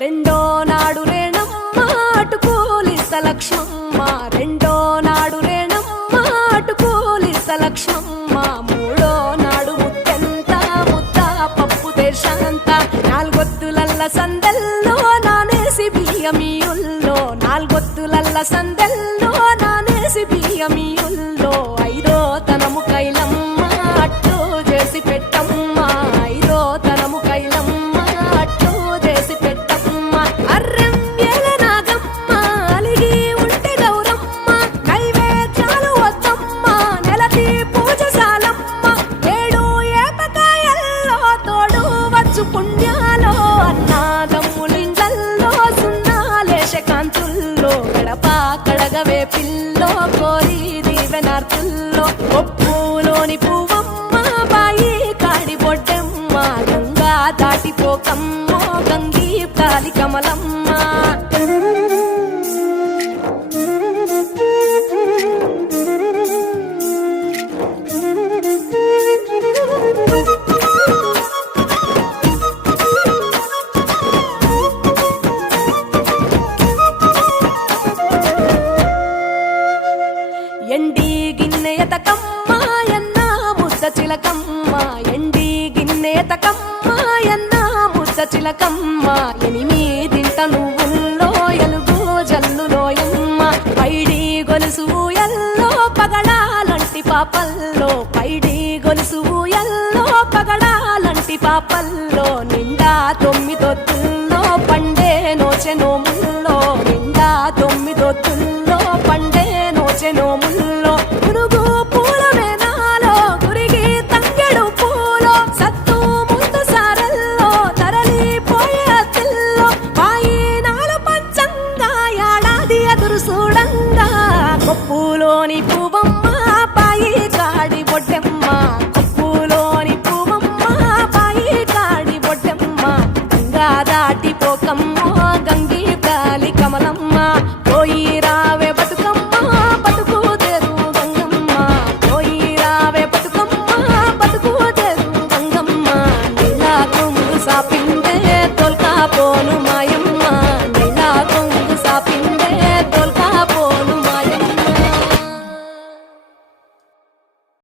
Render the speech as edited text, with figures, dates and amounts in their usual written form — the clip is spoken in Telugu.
రెండో నాడు రేణమ్మ అటుకూలిస్త లక్ష్మమ్మ, రెండో నాడు రేణమ్మ అటుకూలిస్త లక్ష్మమ్మ, మూడో నాడు ముత్తెంత ముద్ద పప్పు దేశంత, నాలుగొత్తులల్ల సందెల్లో నానేసి బియ్యమియుల్లో, నాలుగొత్తులల్ల సందెల్లో నానేసి బియ్యమియుల్లో, ఐదో తనము కైలమ్మ అట్టు చేసి పెట్టమ్మ, ఐదో తనము కైలమ్మ అట్టు చేసి పెట్టమ్మ, అర్రం ఏల నాగమ్మ అలిగి ఉంటే గౌరమ్మ, నైవేద్యాలు వద్దమ్మ నెలతి పూజశాలమ్మ, ఏడు ఏపకాయల్లో తోడు వచ్చు పుణ్యాలో, అన్నాదమ్ములింగల్లో సున్నాలేశ కాంతుల్లో, గడప కడగవే పిల్లో కోరి దీవెనార్తుల్లో, ఒప్పులోని పువ్వమ్మ బాయి కాడి బొడ్డెమ్మ, గంగా దాటిపోకమ్మో గంగీ కాలి కమలమ్మ. ఎండి గిన్నెయతకమ్మ ఎన్న ముద్ద చిలకమ్మ, ఎండి గిన్నెయతకమ్మ ఎన్న ముద్ద చిలకమ్మ, ఎనిమిదింట నువ్వుల్లో ఎలుగు జల్లులోయమ్మ, పైడి గొలుసు ఎల్లో పగడాలంటి పాపల్లో, పైడి గొలుసు ఎల్లో పగడాలంటి పాపల్లో, నిండా